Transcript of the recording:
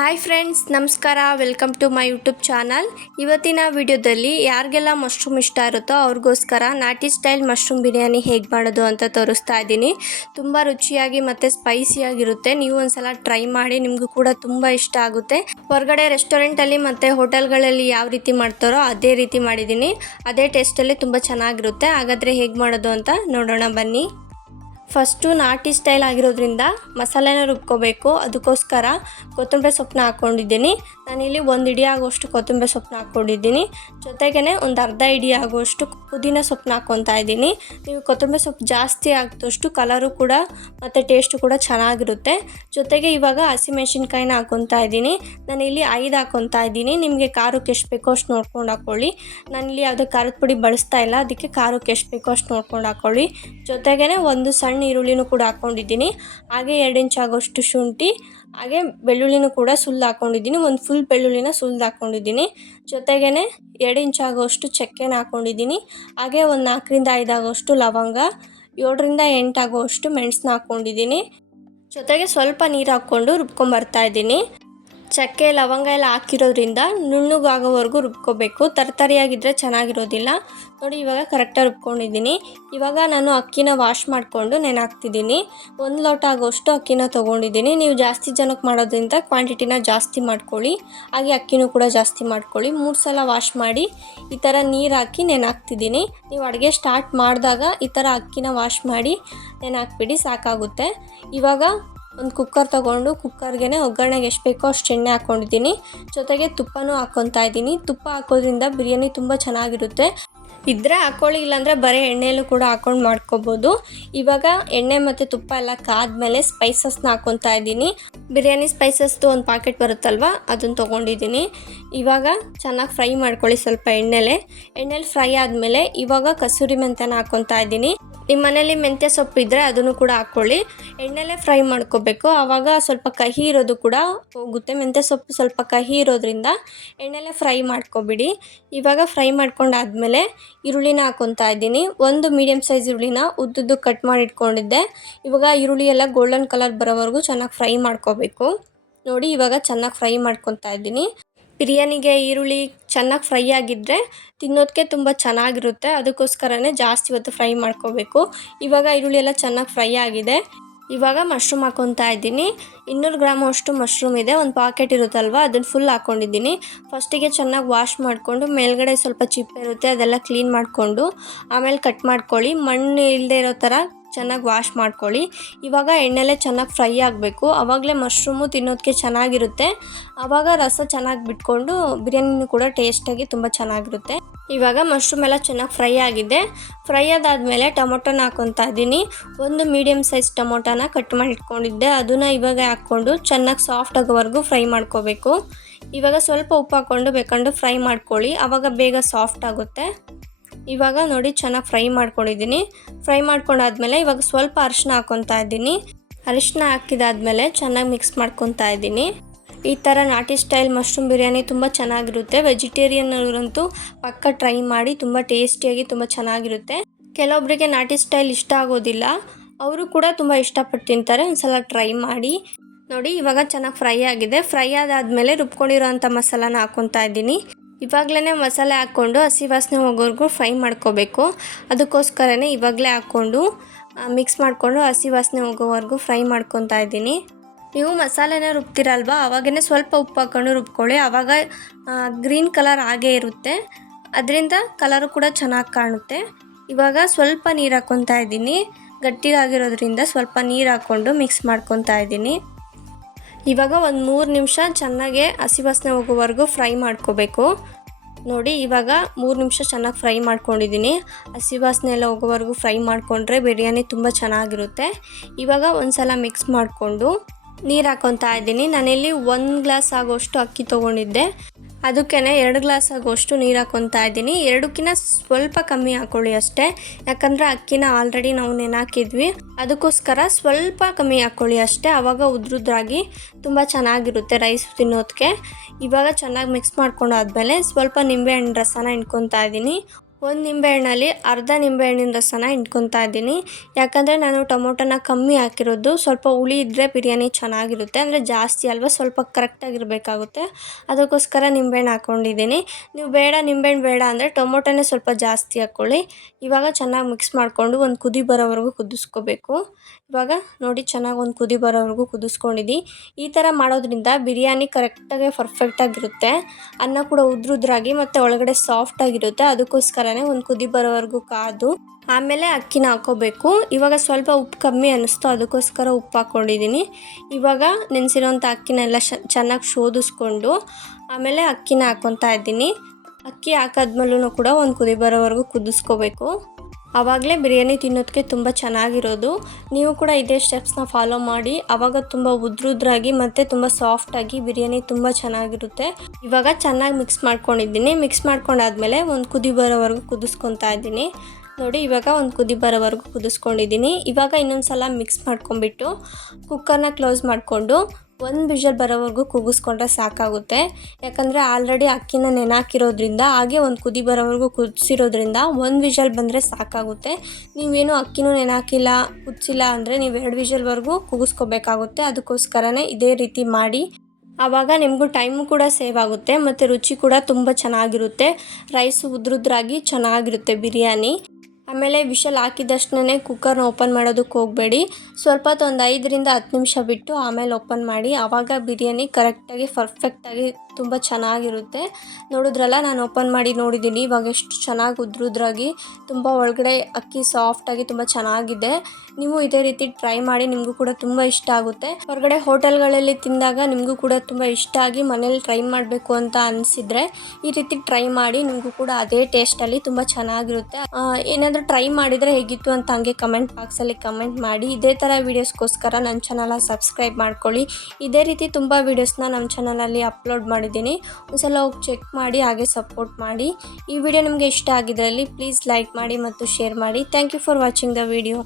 Hi friends, ನಮಸ್ಕಾರ. Welcome to my YouTube channel. ಇವತ್ತಿನ ವಿಡಿಯೋದಲ್ಲಿ ಯಾರಿಗೆಲ್ಲ ಮಶ್ರೂಮ್ ಇಷ್ಟ ಇರುತ್ತೋ ಅವ್ರಿಗೋಸ್ಕರ ನಾಟಿ ಸ್ಟೈಲ್ ಮಶ್ರೂಮ್ ಬಿರಿಯಾನಿ ಹೇಗೆ ಮಾಡೋದು ಅಂತ ತೋರಿಸ್ತಾ ಇದ್ದೀನಿ. ತುಂಬ ರುಚಿಯಾಗಿ ಮತ್ತು ಸ್ಪೈಸಿಯಾಗಿರುತ್ತೆ. ನೀವು ಒಂದ್ಸಲ ಟ್ರೈ ಮಾಡಿ, ನಿಮಗೂ ಕೂಡ ತುಂಬ ಇಷ್ಟ ಆಗುತ್ತೆ. ಹೊರಗಡೆ ರೆಸ್ಟೋರೆಂಟಲ್ಲಿ ಮತ್ತು ಹೋಟೆಲ್ಗಳಲ್ಲಿ ಯಾವ ರೀತಿ ಮಾಡ್ತಾರೋ ಅದೇ ರೀತಿ ಮಾಡಿದ್ದೀನಿ. ಅದೇ ಟೇಸ್ಟಲ್ಲಿ ತುಂಬ ಚೆನ್ನಾಗಿರುತ್ತೆ. ಹಾಗಾದರೆ ಹೇಗೆ ಮಾಡೋದು ಅಂತ ನೋಡೋಣ ಬನ್ನಿ. ಫಸ್ಟು ನಾಟಿ ಸ್ಟೈಲ್ ಆಗಿರೋದ್ರಿಂದ ಮಸಾಲೆನ ರುಬ್ಕೋಬೇಕು. ಅದಕ್ಕೋಸ್ಕರ ಕೊತ್ತಂಬರಿ ಸೊಪ್ಪನ್ನ ಹಾಕ್ಕೊಂಡಿದ್ದೀನಿ. ನಾನಿಲ್ಲಿ 1 ಹಿಡಿ ಆಗುವಷ್ಟು ಕೊತ್ತಂಬರಿ ಸೊಪ್ಪನ್ನ ಹಾಕ್ಕೊಂಡಿದ್ದೀನಿ. ಜೊತೆಗೇ ಒಂದು ಅರ್ಧ ಹಿಡಿ ಆಗುವಷ್ಟು ಪುದೀನ ಸೊಪ್ಪನ್ನ ಹಾಕ್ಕೊತಾ ಇದ್ದೀನಿ. ನೀವು ಕೊತ್ತಂಬರಿ ಸೊಪ್ಪು ಜಾಸ್ತಿ ಹಾಕಿದಷ್ಟು ಕಲರು ಕೂಡ ಮತ್ತು ಟೇಸ್ಟು ಕೂಡ ಚೆನ್ನಾಗಿರುತ್ತೆ. ಜೊತೆಗೆ ಇವಾಗ ಹಸಿಮೆಣ್ಸಿನ್ಕಾಯಿನ ಹಾಕ್ಕೊತಾ ಇದ್ದೀನಿ. ನಾನಿಲ್ಲಿ 5 ಹಾಕ್ಕೊತಾ ಇದ್ದೀನಿ. ನಿಮಗೆ ಖಾರಕ್ಕೆ ಎಷ್ಟು ಬೇಕೋ ಅಷ್ಟು ನೋಡ್ಕೊಂಡು ಹಾಕ್ಕೊಳ್ಳಿ. ನಾನಿಲ್ಲಿ ಯಾವುದೇ ಖಾರದ ಪುಡಿ ಬಳಸ್ತಾ ಇಲ್ಲ, ಅದಕ್ಕೆ ಖಾರಕ್ಕೆ ಎಷ್ಟು ಬೇಕೋ ಅಷ್ಟು ನೋಡ್ಕೊಂಡು ಹಾಕ್ಕೊಳ್ಳಿ. ಜೊತೆಗೇ ಒಂದು ಸಣ್ಣ ಈರುಳ್ಳಿನೂ ಕೂಡ ಹಾಕ್ಕೊಂಡಿದ್ದೀನಿ. ಹಾಗೆ 2 ಇಂಚ್ ಆಗೋಷ್ಟು ಶುಂಠಿ, ಹಾಗೆ ಬೆಳ್ಳುಳ್ಳಿನೂ ಕೂಡ ಸುಲಿದು ಹಾಕ್ಕೊಂಡಿದ್ದೀನಿ. ಒಂದು ಫುಲ್ ಬೆಳ್ಳುಳ್ಳಿನ ಸುಲಿದು ಹಾಕ್ಕೊಂಡಿದ್ದೀನಿ. ಜೊತೆಗೇ 2 ಇಂಚ್ ಆಗೋಷ್ಟು ಚಕ್ಕೆನ ಹಾಕ್ಕೊಂಡಿದ್ದೀನಿ. ಹಾಗೆ ಒಂದು 4 ರಿಂದ 5 ಆಗೋಷ್ಟು ಲವಂಗ, 7 ರಿಂದ 8 ಆಗೋಷ್ಟು ಮೆಣಸನ್ನ ಹಾಕ್ಕೊಂಡಿದ್ದೀನಿ. ಜೊತೆಗೆ ಸ್ವಲ್ಪ ನೀರು ಹಾಕ್ಕೊಂಡು ರುಬ್ಕೊಂಬರ್ತಾ ಇದ್ದೀನಿ. ಚಕ್ಕೆ ಲವಂಗ ಎಲ್ಲ ಹಾಕಿರೋದ್ರಿಂದ ನುಣ್ಣಗಾಗೋವರೆಗೂ ರುಬ್ಕೋಬೇಕು. ತರತರಿಯಾಗಿದ್ದರೆ ಚೆನ್ನಾಗಿರೋದಿಲ್ಲ. ನೋಡಿ, ಇವಾಗ ಕರೆಕ್ಟಾಗಿ ರುಬ್ಕೊಂಡಿದ್ದೀನಿ. ಇವಾಗ ನಾನು ಅಕ್ಕಿನ ವಾಶ್ ಮಾಡಿಕೊಂಡು ನೆನೆಹಾಕ್ತಿದ್ದೀನಿ. 1 ಲೋಟ ಆಗೋಷ್ಟು ಅಕ್ಕಿನ ತೊಗೊಂಡಿದ್ದೀನಿ. ನೀವು ಜಾಸ್ತಿ ಜನಕ್ಕೆ ಮಾಡೋದ್ರಿಂದ ಕ್ವಾಂಟಿಟಿನ ಜಾಸ್ತಿ ಮಾಡ್ಕೊಳ್ಳಿ. ಹಾಗೆ ಅಕ್ಕಿನೂ ಕೂಡ ಜಾಸ್ತಿ ಮಾಡ್ಕೊಳ್ಳಿ. 3 ಸಲ ವಾಶ್ ಮಾಡಿ ಈ ಥರ ನೀರು ಹಾಕಿ ನೆನೆಹಾಕ್ತಿದ್ದೀನಿ. ನೀವು ಅಡುಗೆ ಸ್ಟಾರ್ಟ್ ಮಾಡಿದಾಗ ಈ ಥರ ಅಕ್ಕಿನ ವಾಶ್ ಮಾಡಿ ನೆನೆಹಾಕ್ಬಿಡಿ, ಸಾಕಾಗುತ್ತೆ. ಇವಾಗ ಒಂದು ಕುಕ್ಕರ್ ತೊಗೊಂಡು ಕುಕ್ಕರ್ಗೆ ಒಗ್ಗರಣೆಗೆ ಎಷ್ಟು ಬೇಕೋ ಅಷ್ಟು ಎಣ್ಣೆ ಹಾಕ್ಕೊಂಡಿದ್ದೀನಿ. ಜೊತೆಗೆ ತುಪ್ಪನೂ ಹಾಕ್ಕೊತಾ ಇದ್ದೀನಿ. ತುಪ್ಪ ಹಾಕೋದ್ರಿಂದ ಬಿರಿಯಾನಿ ತುಂಬ ಚೆನ್ನಾಗಿರುತ್ತೆ. ಇದ್ದರೆ ಹಾಕ್ಕೊಳ್ಳಿ, ಇಲ್ಲಾಂದರೆ ಬರೀ ಎಣ್ಣೆಯಲ್ಲೂ ಕೂಡ ಹಾಕ್ಕೊಂಡು ಮಾಡ್ಕೋಬೋದು. ಇವಾಗ ಎಣ್ಣೆ ಮತ್ತು ತುಪ್ಪ ಎಲ್ಲ ಕಾದ್ಮೇಲೆ ಸ್ಪೈಸಸ್ನ ಹಾಕ್ಕೊತಾ ಇದ್ದೀನಿ. ಬಿರಿಯಾನಿ ಸ್ಪೈಸಸ್ದು ಒಂದು ಪ್ಯಾಕೆಟ್ ಬರುತ್ತಲ್ವ, ಅದನ್ನು ತೊಗೊಂಡಿದ್ದೀನಿ. ಇವಾಗ ಚೆನ್ನಾಗಿ ಫ್ರೈ ಮಾಡ್ಕೊಳ್ಳಿ ಸ್ವಲ್ಪ ಎಣ್ಣೆಲಿ ಫ್ರೈ ಆದಮೇಲೆ ಇವಾಗ ಕಸೂರಿ ಮೆಂತ್ಯನ ಹಾಕ್ಕೊತಾ ಇದ್ದೀನಿ. ನಿಮ್ಮ ಮನೇಲಿ ಮೆಂತ್ಯ ಸೊಪ್ಪು ಇದ್ದರೆ ಅದನ್ನು ಕೂಡ ಹಾಕ್ಕೊಳ್ಳಿ. ಎಣ್ಣೆಲೇ ಫ್ರೈ ಮಾಡ್ಕೋಬೇಕು, ಆವಾಗ ಸ್ವಲ್ಪ ಕಹಿ ಇರೋದು ಕೂಡ ಹೋಗುತ್ತೆ. ಮೆಂತ್ಯ ಸೊಪ್ಪು ಸ್ವಲ್ಪ ಕಹಿ ಇರೋದ್ರಿಂದ ಎಣ್ಣೆಲೇ ಫ್ರೈ ಮಾಡ್ಕೊಬಿಡಿ. ಇವಾಗ ಫ್ರೈ ಮಾಡ್ಕೊಂಡಾದ್ಮೇಲೆ ಈರುಳ್ಳಿನ ಹಾಕ್ಕೊತಾ ಇದ್ದೀನಿ. ಒಂದು ಮೀಡಿಯಮ್ ಸೈಜ್ ಈರುಳ್ಳಿನ ಉದ್ದುದ್ದು ಕಟ್ ಮಾಡಿ ಇಟ್ಕೊಂಡಿದ್ದೆ. ಇವಾಗ ಈರುಳ್ಳಿ ಎಲ್ಲ ಗೋಲ್ಡನ್ ಕಲರ್ ಬರೋವರೆಗೂ ಚೆನ್ನಾಗಿ ಫ್ರೈ ಮಾಡ್ಕೋಬೇಕು. ನೋಡಿ, ಇವಾಗ ಚೆನ್ನಾಗಿ ಫ್ರೈ ಮಾಡ್ಕೊತಾ ಇದ್ದೀನಿ. ಬಿರಿಯಾನಿಗೆ ಈರುಳ್ಳಿ ಚೆನ್ನಾಗಿ ಫ್ರೈ ಆಗಿದ್ದರೆ ತಿನ್ನೋದಕ್ಕೆ ತುಂಬ ಚೆನ್ನಾಗಿರುತ್ತೆ. ಅದಕ್ಕೋಸ್ಕರನೇ ಜಾಸ್ತಿ ಹೊತ್ತು ಫ್ರೈ ಮಾಡ್ಕೋಬೇಕು. ಇವಾಗ ಈರುಳ್ಳಿ ಎಲ್ಲ ಚೆನ್ನಾಗಿ ಫ್ರೈ ಆಗಿದೆ. ಇವಾಗ ಮಶ್ರೂಮ್ ಹಾಕ್ಕೊತಾ ಇದ್ದೀನಿ. 200 ಗ್ರಾಮ್ ಅಷ್ಟು ಮಶ್ರೂಮ್ ಇದೆ. ಒಂದು ಪಾಕೆಟ್ ಇರುತ್ತಲ್ವ, ಅದನ್ನು ಫುಲ್ ಹಾಕ್ಕೊಂಡಿದ್ದೀನಿ. ಫಸ್ಟಿಗೆ ಚೆನ್ನಾಗಿ ವಾಶ್ ಮಾಡಿಕೊಂಡು ಮೇಲ್ಗಡೆ ಸ್ವಲ್ಪ ಚಿಪ್ಪೆ ಇರುತ್ತೆ, ಅದೆಲ್ಲ ಕ್ಲೀನ್ ಮಾಡಿಕೊಂಡು ಆಮೇಲೆ ಕಟ್ ಮಾಡ್ಕೊಳ್ಳಿ. ಮಣ್ಣು ಇಲ್ಲದೆ ಇರೋ ಥರ ಚೆನ್ನಾಗಿ ವಾಶ್ ಮಾಡ್ಕೊಳ್ಳಿ. ಇವಾಗ ಎಣ್ಣೆಲೇ ಚೆನ್ನಾಗಿ ಫ್ರೈ ಆಗಬೇಕು. ಆವಾಗಲೇ ಮಶ್ರೂಮು ತಿನ್ನೋದಕ್ಕೆ ಚೆನ್ನಾಗಿರುತ್ತೆ. ಆವಾಗ ರಸ ಚೆನ್ನಾಗಿ ಬಿಟ್ಕೊಂಡು ಬಿರಿಯಾನಿನೂ ಕೂಡ ಟೇಸ್ಟಾಗಿ ತುಂಬ ಚೆನ್ನಾಗಿರುತ್ತೆ. ಇವಾಗ ಮಶ್ರೂಮ್ ಎಲ್ಲ ಚೆನ್ನಾಗಿ ಫ್ರೈ ಆಗಿದೆ. ಫ್ರೈ ಆದಾದಮೇಲೆ ಟೊಮೊಟೊನ ಹಾಕ್ಕೊತಾ ಇದ್ದೀನಿ. ಒಂದು ಮೀಡಿಯಮ್ ಸೈಜ್ ಟೊಮೊಟೊನ ಕಟ್ ಮಾಡಿ ಇಟ್ಕೊಂಡಿದ್ದೆ, ಅದನ್ನು ಇವಾಗ ಹಾಕ್ಕೊಂಡು ಚೆನ್ನಾಗಿ ಸಾಫ್ಟ್ ಆಗೋವರೆಗೂ ಫ್ರೈ ಮಾಡ್ಕೋಬೇಕು. ಇವಾಗ ಸ್ವಲ್ಪ ಉಪ್ಪು ಹಾಕ್ಕೊಂಡು ಬೇಕಂಡು ಫ್ರೈ ಮಾಡ್ಕೊಳ್ಳಿ, ಆವಾಗ ಬೇಗ ಸಾಫ್ಟ್ ಆಗುತ್ತೆ. ಇವಾಗ ನೋಡಿ, ಚೆನ್ನಾಗಿ ಫ್ರೈ ಮಾಡ್ಕೊಂಡಿದ್ದೀನಿ. ಫ್ರೈ ಮಾಡ್ಕೊಂಡಾದ್ಮೇಲೆ ಇವಾಗ ಸ್ವಲ್ಪ ಅರಿಶಿನ ಹಾಕ್ಕೊತಾ ಇದ್ದೀನಿ. ಅರಿಶಿನ ಹಾಕಿದಾದ್ಮೇಲೆ ಚೆನ್ನಾಗಿ ಮಿಕ್ಸ್ ಮಾಡ್ಕೊತಾ ಇದ್ದೀನಿ. ಈ ಥರ ನಾಟಿ ಸ್ಟೈಲ್ ಮಶ್ರೂಮ್ ಬಿರಿಯಾನಿ ತುಂಬ ಚೆನ್ನಾಗಿರುತ್ತೆ. ವೆಜಿಟೇರಿಯನ್ ಅವರಂತೂ ಪಕ್ಕ ಟ್ರೈ ಮಾಡಿ, ತುಂಬ ಟೇಸ್ಟಿಯಾಗಿ ತುಂಬ ಚೆನ್ನಾಗಿರುತ್ತೆ. ಕೆಲವೊಬ್ಬರಿಗೆ ನಾಟಿ ಸ್ಟೈಲ್ ಇಷ್ಟ ಆಗೋದಿಲ್ಲ, ಅವರು ಕೂಡ ತುಂಬ ಇಷ್ಟಪಟ್ಟು ತಿಂತಾರೆ. ಒಂದ್ಸಲ ಟ್ರೈ ಮಾಡಿ. ನೋಡಿ, ಇವಾಗ ಚೆನ್ನಾಗಿ ಫ್ರೈ ಆಗಿದೆ. ಫ್ರೈ ಆದಾದಮೇಲೆ ರುಬ್ಕೊಂಡಿರೋಂಥ ಮಸಾಲಾನ ಹಾಕ್ಕೊತಾ ಇದ್ದೀನಿ. ಇವಾಗಲೇ ಮಸಾಲೆ ಹಾಕ್ಕೊಂಡು ಹಸಿ ವಾಸನೆ ಹೋಗೋವರೆಗೂ ಫ್ರೈ ಮಾಡ್ಕೋಬೇಕು. ಅದಕ್ಕೋಸ್ಕರನೇ ಇವಾಗಲೇ ಹಾಕ್ಕೊಂಡು ಮಿಕ್ಸ್ ಮಾಡಿಕೊಂಡು ಹಸಿ ವಾಸನೆ ಹೋಗೋವರೆಗೂ ಫ್ರೈ ಮಾಡ್ಕೊತಾ ಇದ್ದೀನಿ. ನೀವು ಮಸಾಲೆನ ರುಬ್ತೀರಲ್ವ, ಆವಾಗೇ ಸ್ವಲ್ಪ ಉಪ್ಪು ಹಾಕ್ಕೊಂಡು ರುಬ್ಕೊಳ್ಳಿ. ಆವಾಗ ಗ್ರೀನ್ ಕಲರ್ ಆಗೇ ಇರುತ್ತೆ, ಅದರಿಂದ ಕಲರು ಕೂಡ ಚೆನ್ನಾಗಿ ಕಾಣುತ್ತೆ. ಇವಾಗ ಸ್ವಲ್ಪ ನೀರು ಹಾಕ್ಕೊತಾ ಇದ್ದೀನಿ. ಗಟ್ಟಿಯಾಗಿರೋದ್ರಿಂದ ಸ್ವಲ್ಪ ನೀರು ಹಾಕ್ಕೊಂಡು ಮಿಕ್ಸ್ ಮಾಡ್ಕೊತಾ ಇದ್ದೀನಿ. ಇವಾಗ ಒಂದು 3 ನಿಮಿಷ ಚೆನ್ನಾಗೆ ಹಸಿ ವಾಸನೆ ಹೋಗೋವರೆಗೂ ಫ್ರೈ ಮಾಡ್ಕೋಬೇಕು. ನೋಡಿ, ಇವಾಗ 3 ನಿಮಿಷ ಚೆನ್ನಾಗಿ ಫ್ರೈ ಮಾಡ್ಕೊಂಡಿದ್ದೀನಿ. ಹಸಿ ವಾಸನೆ ಎಲ್ಲ ಹೋಗೋವರೆಗೂ ಫ್ರೈ ಮಾಡಿಕೊಂಡ್ರೆ ಬಿರಿಯಾನಿ ತುಂಬ ಚೆನ್ನಾಗಿರುತ್ತೆ. ಇವಾಗ ಒಂದು ಸಲ ಮಿಕ್ಸ್ ಮಾಡಿಕೊಂಡು ನೀರು ಹಾಕ್ಕೊತಾ ಇದ್ದೀನಿ. ನಾನಿಲ್ಲಿ 1 ಗ್ಲಾಸ್ ಆಗೋಷ್ಟು ಅಕ್ಕಿ ತೊಗೊಂಡಿದ್ದೆ, ಅದಕ್ಕೇ 2 ಗ್ಲಾಸ್ ಆಗೋಷ್ಟು ನೀರು ಹಾಕ್ಕೊತಾ ಇದ್ದೀನಿ. 2ಕ್ಕಿಂತ ಸ್ವಲ್ಪ ಕಮ್ಮಿ ಹಾಕ್ಕೊಳ್ಳಿ ಅಷ್ಟೇ, ಯಾಕಂದರೆ ಅಕ್ಕಿನ ಆಲ್ರೆಡಿ ನಾವು ನೆನೆಹಾಕಿದ್ವಿ. ಅದಕ್ಕೋಸ್ಕರ ಸ್ವಲ್ಪ ಕಮ್ಮಿ ಹಾಕ್ಕೊಳ್ಳಿ ಅಷ್ಟೇ. ಆವಾಗ ಉದ್ರುದ್ರಾಗಿ ತುಂಬ ಚೆನ್ನಾಗಿರುತ್ತೆ ರೈಸ್ ತಿನ್ನೋದಕ್ಕೆ. ಇವಾಗ ಚೆನ್ನಾಗಿ ಮಿಕ್ಸ್ ಮಾಡ್ಕೊಂಡಾದ್ಮೇಲೆ ಸ್ವಲ್ಪ ನಿಂಬೆಹಣ್ಣು ರಸನ ಹಿಂಡ್ಕೊತಾ ಇದ್ದೀನಿ. ಒಂದು ನಿಂಬೆಹಣ್ಣಲ್ಲಿ ಅರ್ಧ ನಿಂಬೆಹಣ್ಣಿನ ರಸನ ಹಿಂಡ್ಕೊತಾ ಇದ್ದೀನಿ. ಯಾಕಂದರೆ ನಾನು ಟೊಮೊಟೊನ ಕಮ್ಮಿ ಹಾಕಿರೋದು. ಸ್ವಲ್ಪ ಹುಳಿ ಇದ್ದರೆ ಬಿರಿಯಾನಿ ಚೆನ್ನಾಗಿರುತ್ತೆ. ಅಂದರೆ ಜಾಸ್ತಿ ಅಲ್ವಾ, ಸ್ವಲ್ಪ ಕರೆಕ್ಟಾಗಿರಬೇಕಾಗುತ್ತೆ. ಅದಕ್ಕೋಸ್ಕರ ನಿಂಬೆಹಣ್ಣು ಹಾಕ್ಕೊಂಡಿದ್ದೀನಿ. ನೀವು ನಿಂಬೆಹಣ್ಣು ಬೇಡ ಅಂದರೆ ಟೊಮೊಟೊನೇ ಸ್ವಲ್ಪ ಜಾಸ್ತಿ ಹಾಕ್ಕೊಳ್ಳಿ. ಇವಾಗ ಚೆನ್ನಾಗಿ ಮಿಕ್ಸ್ ಮಾಡಿಕೊಂಡು ಒಂದು ಕುದಿ ಬರೋವರೆಗೂ ಕುದಿಸ್ಕೋಬೇಕು. ಇವಾಗ ನೋಡಿ ಚೆನ್ನಾಗಿ ಒಂದು ಕುದಿ ಬರೋವರೆಗೂ ಕುದಿಸ್ಕೊಂಡಿದ್ದು. ಈ ಥರ ಮಾಡೋದ್ರಿಂದ ಬಿರಿಯಾನಿ ಕರೆಕ್ಟಾಗಿ ಪರ್ಫೆಕ್ಟಾಗಿರುತ್ತೆ. ಅನ್ನ ಕೂಡ ಉದ್ರುದ್ರಾಗಿ ಮತ್ತು ಒಳಗಡೆ ಸಾಫ್ಟಾಗಿರುತ್ತೆ. ಅದಕ್ಕೋಸ್ಕರನೇ ಒಂದು ಕುದಿ ಬರೋವರೆಗೂ ಕಾದು ಆಮೇಲೆ ಅಕ್ಕಿನ ಹಾಕ್ಕೋಬೇಕು. ಇವಾಗ ಸ್ವಲ್ಪ ಉಪ್ಪು ಕಮ್ಮಿ ಅನ್ನಿಸ್ತು, ಅದಕ್ಕೋಸ್ಕರ ಉಪ್ಪು ಹಾಕ್ಕೊಂಡಿದ್ದೀನಿ. ಇವಾಗ ನೆನೆಸಿರೋಂಥ ಅಕ್ಕಿನೆಲ್ಲ ಚೆನ್ನಾಗಿ ಶೋಧಿಸ್ಕೊಂಡು ಆಮೇಲೆ ಅಕ್ಕಿನ ಹಾಕ್ಕೊತಾ ಇದ್ದೀನಿ. ಅಕ್ಕಿ ಹಾಕಾದ್ಮೇಲೂ ಕೂಡ ಒಂದು ಕುದಿ ಬರೋವರೆಗೂ ಕುದಿಸ್ಕೋಬೇಕು. ಆವಾಗಲೇ ಬಿರಿಯಾನಿ ತಿನ್ನೋದಕ್ಕೆ ತುಂಬ ಚೆನ್ನಾಗಿರೋದು. ನೀವು ಕೂಡ ಇದೇ ಸ್ಟೆಪ್ಸ್ನ ಫಾಲೋ ಮಾಡಿ. ಆವಾಗ ತುಂಬ ಉದ್ರುದ್ರಾಗಿ ಮತ್ತು ತುಂಬ ಸಾಫ್ಟಾಗಿ ಬಿರಿಯಾನಿ ತುಂಬ ಚೆನ್ನಾಗಿರುತ್ತೆ. ಇವಾಗ ಚೆನ್ನಾಗಿ ಮಿಕ್ಸ್ ಮಾಡ್ಕೊಂಡಿದ್ದೀನಿ. ಮಿಕ್ಸ್ ಮಾಡ್ಕೊಂಡಾದ್ಮೇಲೆ ಒಂದು ಕುದಿ ಬರೋವರೆಗೂ ಕುದಿಸ್ಕೊತಾ ಇದ್ದೀನಿ. ನೋಡಿ ಇವಾಗ ಒಂದು ಕುದಿ ಬರೋವರೆಗೂ ಕುದಿಸ್ಕೊಂಡಿದ್ದೀನಿ. ಇವಾಗ ಇನ್ನೊಂದು ಸಲ ಮಿಕ್ಸ್ ಮಾಡ್ಕೊಂಬಿಟ್ಟು ಕುಕ್ಕರ್ನ ಕ್ಲೋಸ್ ಮಾಡಿಕೊಂಡು ಒಂದು ವಿಷಲ್ ಬರೋವರೆಗೂ ಕೂಗಿಸ್ಕೊಂಡ್ರೆ ಸಾಕಾಗುತ್ತೆ. ಯಾಕಂದರೆ ಆಲ್ರೆಡಿ ಅಕ್ಕಿನ ನೆನಾಕಿರೋದ್ರಿಂದ ಹಾಗೆ ಒಂದು ಕುದಿ ಬರೋವರೆಗೂ ಕುದಿಸಿರೋದ್ರಿಂದ ಒಂದು ವಿಷಲ್ ಬಂದರೆ ಸಾಕಾಗುತ್ತೆ. ನೀವೇನು ಅಕ್ಕಿನೂ ನೆನಾಕಿಲ್ಲ ಕುದಿಸಿಲ್ಲ ಅಂದರೆ ನೀವು 2 ವಿಷಲ್ವರೆಗೂ ಕೂಗಿಸ್ಕೋಬೇಕಾಗುತ್ತೆ. ಅದಕ್ಕೋಸ್ಕರನೇ ಇದೇ ರೀತಿ ಮಾಡಿ. ಆವಾಗ ನಿಮಗೂ ಟೈಮು ಕೂಡ ಸೇವ್ ಆಗುತ್ತೆ ಮತ್ತು ರುಚಿ ಕೂಡ ತುಂಬ ಚೆನ್ನಾಗಿರುತ್ತೆ. ರೈಸು ಉದ್ರುದ್ರಾಗಿ ಚೆನ್ನಾಗಿರುತ್ತೆ ಬಿರಿಯಾನಿ. ಆಮೇಲೆ ವಿಷಲ್ ಹಾಕಿದಷ್ಟೇ ಕುಕ್ಕರ್ನ ಓಪನ್ ಮಾಡೋದಕ್ಕೆ ಹೋಗಬೇಡಿ. ಸ್ವಲ್ಪ ಹೊತ್ತು ಒಂದು 5ರಿಂದ 10 ನಿಮಿಷ ಬಿಟ್ಟು ಆಮೇಲೆ ಓಪನ್ ಮಾಡಿ. ಆವಾಗ ಬಿರಿಯಾನಿ ಕರೆಕ್ಟಾಗಿ ಪರ್ಫೆಕ್ಟಾಗಿ ತುಂಬ ಚೆನ್ನಾಗಿರುತ್ತೆ. ನೋಡಿದ್ರಲ್ಲ, ನಾನು ಓಪನ್ ಮಾಡಿ ನೋಡಿದ್ದೀನಿ. ಇವಾಗ ಎಷ್ಟು ಚೆನ್ನಾಗಿ ಉದ್ರುದ್ರಾಗಿ ತುಂಬ ಒಳಗಡೆ ಅಕ್ಕಿ ಸಾಫ್ಟಾಗಿ ತುಂಬ ಚೆನ್ನಾಗಿದೆ. ನೀವು ಇದೇ ರೀತಿ ಟ್ರೈ ಮಾಡಿ, ನಿಮಗೂ ಕೂಡ ತುಂಬ ಇಷ್ಟ ಆಗುತ್ತೆ. ಹೊರಗಡೆ ಹೋಟೆಲ್ಗಳಲ್ಲಿ ತಿಂದಾಗ ನಿಮಗೂ ಕೂಡ ತುಂಬ ಇಷ್ಟ ಆಗಿ ಮನೇಲಿ ಟ್ರೈ ಮಾಡಬೇಕು ಅಂತ ಅನಿಸಿದರೆ ಈ ರೀತಿ ಟ್ರೈ ಮಾಡಿ. ನಿಮಗೂ ಕೂಡ ಅದೇ ಟೇಸ್ಟಲ್ಲಿ ತುಂಬ ಚೆನ್ನಾಗಿರುತ್ತೆ. ಏನಾದರೂ ಟ್ರೈ ಮಾಡಿದರೆ ಹೇಗಿತ್ತು ಅಂತ ಹಂಗೆ ಕಮೆಂಟ್ ಬಾಕ್ಸಲ್ಲಿ ಕಮೆಂಟ್ ಮಾಡಿ. ಇದೇ ಥರ ವೀಡಿಯೋಸ್ಗೋಸ್ಕರ ನನ್ನ ಚಾನಲ್ನ ಸಬ್ಸ್ಕ್ರೈಬ್ ಮಾಡ್ಕೊಳ್ಳಿ. ಇದೇ ರೀತಿ ತುಂಬ ವೀಡಿಯೋಸ್ನ ನಮ್ಮ ಚಾನಲಲ್ಲಿ ಅಪ್ಲೋಡ್ ಮಾಡಿದ್ದೀನಿ. ಒಂದ್ಸಲ ಹೋಗಿ ಚೆಕ್ ಮಾಡಿ, ಹಾಗೆ ಸಪೋರ್ಟ್ ಮಾಡಿ. ಈ ವಿಡಿಯೋ ನಿಮಗೆ ಇಷ್ಟ ಆಗಿದ್ರಲ್ಲಿ ಪ್ಲೀಸ್ ಲೈಕ್ ಮಾಡಿ ಮತ್ತು ಶೇರ್ ಮಾಡಿ. Thank you for watching the video.